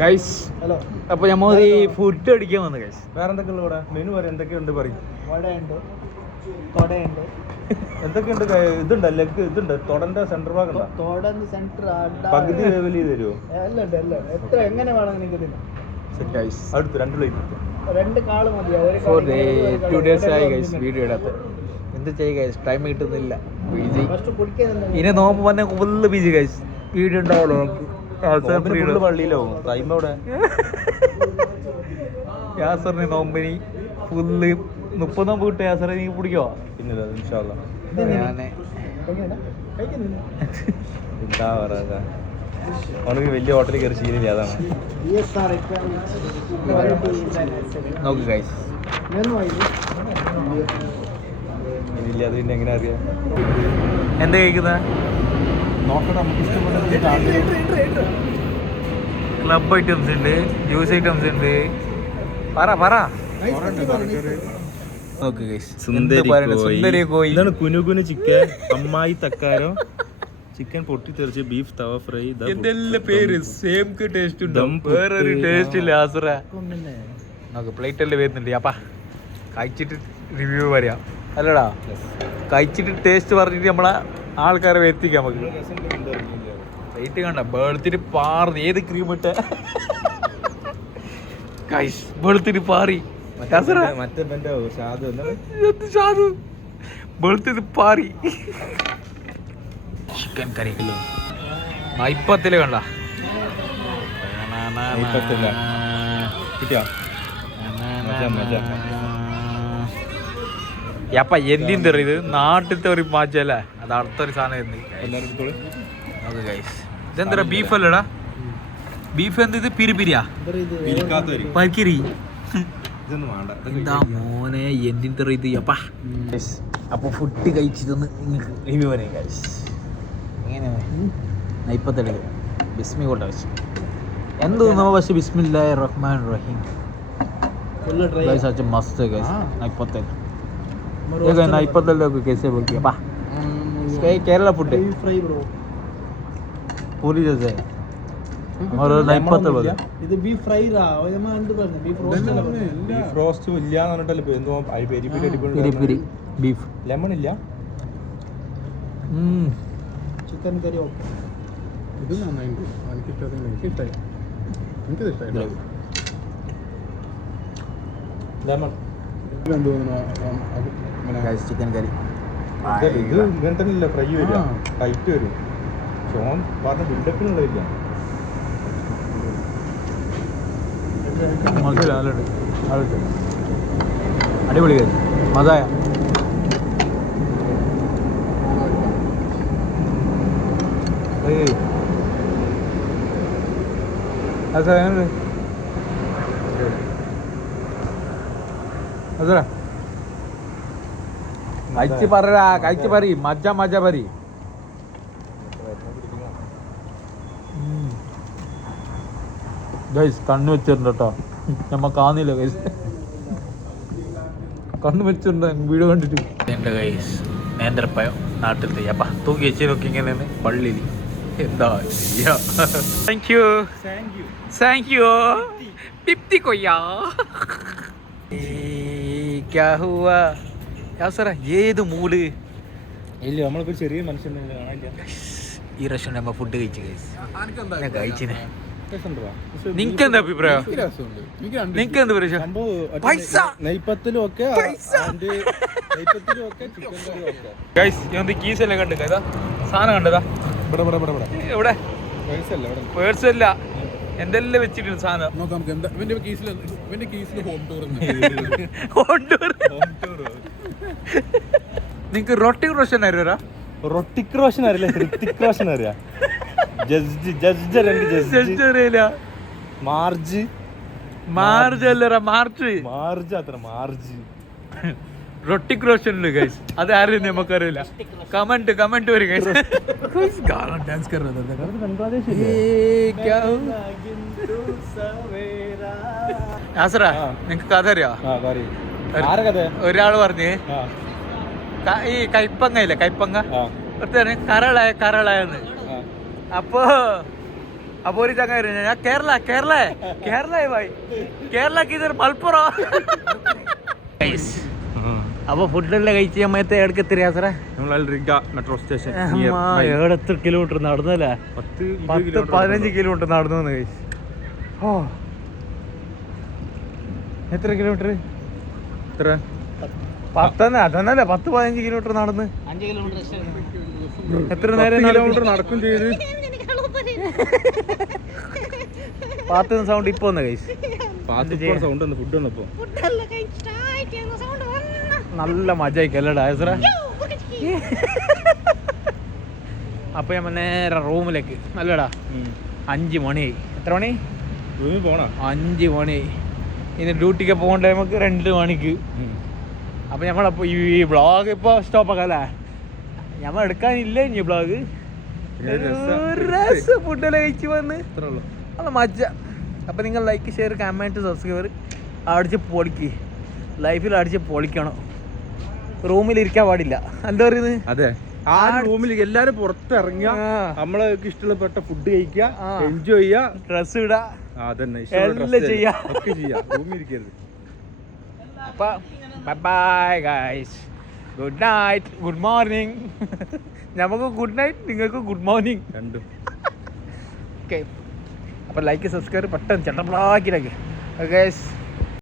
Guys hello. അപ്പൊ നമ്മൾ ഈ ഫുഡ് അടിക്കാൻ വന്നു ഗൈസ്. വേറെ എന്തൊക്കെയുള്ള ഇവിടെ മെനു പറയും, എന്തൊക്കെയുണ്ട് പറയും. വടയുണ്ട്, തൊടയുണ്ട്. എന്തൊക്കെയുണ്ട്? ഇതുണ്ട്, ലെഗ് ഇതുണ്ട്, തൊടന്റെ സെന്റർ ഭാഗം ഉണ്ടോ? തൊടന്ന് സെന്റർ പകുതി ലെവൽ ചെയ്ത് തരുമോ? എല്ലാം ഉണ്ട്, എല്ലാം എത്ര എങ്ങനെ വേണം നിങ്ങൾക്ക് തിന്നാം. അടുത്ത് 2 പ്ലേറ്റ് 2 കാള് മതിയാ. ഫോർ 2 days ആയി ഗൈസ് വീഡിയോ ഇടാത്ത. എന്ത് ചെയ്യ ഗൈസ്, ടൈം കിട്ടുന്നില്ല. ബിജി ഇനി നോമ്പ് വന്നെ ഫുള്ള് ബിജി ഗൈസ്. വീഡിയോ ഉണ്ടാവുള്ളൂ നമുക്ക്. പള്ളിയിലാവും ടൈം അവിടെ. യാസറിന് നോമ്പിനി ഫുള്ള് 30 നോമ്പ് കിട്ടുക. യാസറെ നീ പിടിക്കോ? പിന്നെ ഞാന് എന്താ പറയാ, അവനക്ക് വലിയ ഹോട്ടലിൽ കയറി ശീലില്ല, അതാണ്. നോക്ക് ഗൈസ്. ഇല്ല, അത് പിന്നെ എങ്ങനെ അറിയാം? എന്താ കഴിക്കുന്ന? നോക്കട്ടെ, നമുക്ക് ഇഷ്ടപ്പെട്ട ക്ലബ് ഐറ്റംസ് ഉണ്ട്, ജ്യൂസ് ഐറ്റംസ് ഉണ്ട്. പറ നോക്ക് ഗൈസ്. സുന്ദരി കോയി, ഇതാണ് കുനുകുന് ചിക്കൻ, അമ്മായി തക്കാരോ, ചിക്കൻ പൊട്ടിത്തെറിച്ച്, ബീഫ് തവ ഫ്രൈ. എന്തെല്ലാം പേര് സെയിം ടേസ്റ്റ് ഉണ്ട്, വേറൊരു ടേസ്റ്റ് ഇല്ല. ആസുറ നോക്ക് പ്ലേറ്റ് എല്ലാം വരുന്നുണ്ട്. അപ്പാ കഴിച്ചിട്ട് റിവ്യൂ പറയാം അല്ലടാ. കഴിച്ചിട്ട് ടേസ്റ്റ് പറഞ്ഞിട്ട് നമ്മളെ ആൾക്കാരെ എത്തിക്കാം നമുക്ക്. പ്ലേറ്റ് കണ്ട വെളുത്തിട്ട് പാർന്ന് ഏത് ക്രീം ഇട്ട ഗൈസ്, വെളുത്തിട്ട് പാറി. വെളുത്തിട്ട് പാറി. ചിക്കൻ കറി ഇപ്പത്തില് കണ്ട അപ്പ എന്തിന്റെ ഇത് നാട്ടിലത്തെ ഒരു മാറ്റല്ലേ, അത് അടുത്തൊരു സാധനം. ഇതെന്താ ബീഫ് അല്ലടാ? ബീഫ് എന്ത് ഇത്? പിരിപിരിയാ പരിക്കിരി. എന്താ മോനെ എന്തിന്റെ ഇത്? അപ്പാ അപ്പൊ ഫുഡ് കഴിച്ചിട്ടൊന്ന് നിങ്ങൾക്ക് റിവ്യൂ പറയാം ഗൈസ്. എങ്ങനെയാണ് ഇപ്പത്തെ ബിസ്മി കൊണ്ട വെച്ച് എന്ത് തോന്നുന്നു? പക്ഷെ ബിസ്മില്ലാഹിർ റഹ്മാനിർ റഹീം ഗൈസ് आज मस्त है गैस. नाइपतल देखो नाइपतल लोग कैसे बोलती है. वाह, इसका केरला फूड है, ഫ്രൈ ബ്രോ. पूरी जैसे है और नाइपतल बोल. ഇത് ബീഫ് ഫ്രൈ റാ. നമ്മൾ എന്ത് പറഞ്ഞു? ബീഫ് റോസ്റ്റ് അല്ല പറഞ്ഞു. ബീഫ് റോസ്റ്റ് ഇല്ല എന്ന് പറഞ്ഞിട്ടല്ലേ എന്തോ പിരി പിരി ബീഫ് ലെമൺ ഇല്ല. ചിക്കൻ കറി ഓക്കെ. ഇത് നന്നായിട്ട് എനിക്കിഷ്ടമായി. ലെമൺ ചിക്കൻ കറി ഇത് ഇങ്ങനെ തന്നെ ഇല്ല, ഫ്രൈ വരിക, ടൈറ്റ് വരും. ചോൻ പറഞ്ഞ ബിൽഡപ്പിനുള്ളതില്ല. അടിപൊളി മസായ. കഴിച്ച് പറ, കഴിച്ച് പറ, മജ മജ പറ. ഗൈസ് കണ്ണ് വെച്ചിട്ടുണ്ട് കേട്ടോ, നമ്മ കാണുന്നില്ല ഗൈസ്. കണ്ണ് വെച്ചിട്ടുണ്ട് വീഡിയോ കണ്ടിട്ട്. എൻ്റെ ഗൈസ് നേന്ത്രപ്പഴം നാട്ടിലത്തെ അപ്പ തൂക്കി വെച്ച് നോക്കി ഇങ്ങനെ പള്ളിയിൽ. എന്താ താങ്ക് യു താങ്ക് യു പിപ്തി കൊയ്യാ. ഏത് മൂഡ് ഇല്ല, നമ്മളിപ്പോ ചെറിയ മനുഷ്യൻ ഈ റെസ്റ്റോറൻറ്റ് നമ്മ ഫുഡ് കഴിച്ചു ഗൈസ്. കഴിച്ചിനെ നിനക്ക് എന്താ അഭിപ്രായം? നിനക്ക് എന്താ പറയാ? പൈസ കീസെല്ലാം കണ്ടു സാധനം കണ്ടതാ ഇവിടെ പേഴ്സല്ല എന്തെല്ലാം വെച്ചിട്ടുണ്ട് സാധനം. നിങ്ങക്ക് റൊട്ടി റോഷൻ അറിയാ? റൊട്ടിക് റോഷൻ അറിയില്ല, ഹൃത്തിക് റോഷൻ അറിയാം. മാർജ് മാർജ് അല്ലറ മാർച്ച് മാർജ് അത്ര മാർജ് റൊട്ടിക് റോഷൻ ഉണ്ട് ഗൈസ്. അത് ആരും നമുക്കറിയില്ല. കമന്റ് വരും ഗൈസ്. ഡാൻസ് നിങ്ങക്ക് കഥ അറിയാ? ഒരാള് പറഞ്ഞ് ഈ കൈപ്പങ്ങ ഇല്ല, കൈപ്പങ്ങ കരളായെന്ന്. അപ്പോ അപ്പൊ ഒരു ചങ്ങ ഞാൻ കേരള കേരള കേരള ഭായി കേരള കിതർ മലപ്പുറം. അപ്പൊ ഫുഡെല്ലാം കഴിച്ച് സമയത്ത് എവിടേക്ക് എത്തിരിയാ സാറേ? മെട്രോ സ്റ്റേഷൻ എത്ര കിലോമീറ്റർ നടന്നല്ലേ? 10-15 കിലോമീറ്റർ നടന്നു വന്ന് കഴിച്ച്. ഓ എത്ര കിലോമീറ്റർ? എത്ര? 10-15 കിലോമീറ്റർ നടന്ന് 5 കിലോമീറ്റർ എത്ര നേരം കിലോമീറ്റർ നടക്കും ചെയ്ത്. പാത്തുന്ന സൗണ്ട് ഇപ്പൊ ഒന്ന് കഴിച്ച്. സൗണ്ട് ഫുഡ് വന്നപ്പോ നല്ല മജായിക്കല്ലടാ സാറേ. അപ്പൊ ഞാൻ നേരെ റൂമിലേക്ക് അല്ലടാ. 5 മണിയായി. എത്ര മണി? റൂമിൽ പോണ 5 മണിയായി. ഇനി ഡ്യൂട്ടിക്ക് പോകേണ്ട നമുക്ക് 2 മണിക്ക്. അപ്പൊ നമ്മളപ്പോ ഈ വ്ളോഗ് ഇപ്പൊ സ്റ്റോപ്പാക്കല്ലേ? ഞമ്മ എടുക്കാനില്ല ഇനി വ്ളോഗ്. ഫുഡെല്ലാം കഴിച്ച് വന്ന് നല്ല മജ. അപ്പൊ നിങ്ങൾ ലൈക്ക് ഷെയർ കമന്റ് സബ്സ്ക്രൈബർ അടിച്ച് പൊളിക്ക്. ലൈഫിൽ അടിച്ച് പൊളിക്കണം. റൂമിലിരിക്കാൻ പാടില്ല. എന്താ പറയുന്നത്? അതെ, ആ റൂമിൽ എല്ലാരും പുറത്തിറങ്ങിയ നമ്മളൊക്കെ ഇഷ്ടപ്പെട്ട ഫുഡ് കഴിക്കുക, എൻജോയ് ചെയ്യുക, ഡ്രസ് ഇടുക, അതന്നെ എല്ലാം ചെയ്യാം. റൂമിലിരിക്കരുത്. അപ്പൊ bye guys. Good night, good morning. നമുക്ക് ഗുഡ് നൈറ്റ്, നിങ്ങൾക്ക് ഗുഡ് മോർണിംഗ് രണ്ടും. ഓക്കെ. അപ്പൊ ലൈക്ക് സബ്സ്ക്രൈബ് പെട്ടെന്ന് ചട്ടപ്ലാക്കിലേക്ക് ഗൈസ്.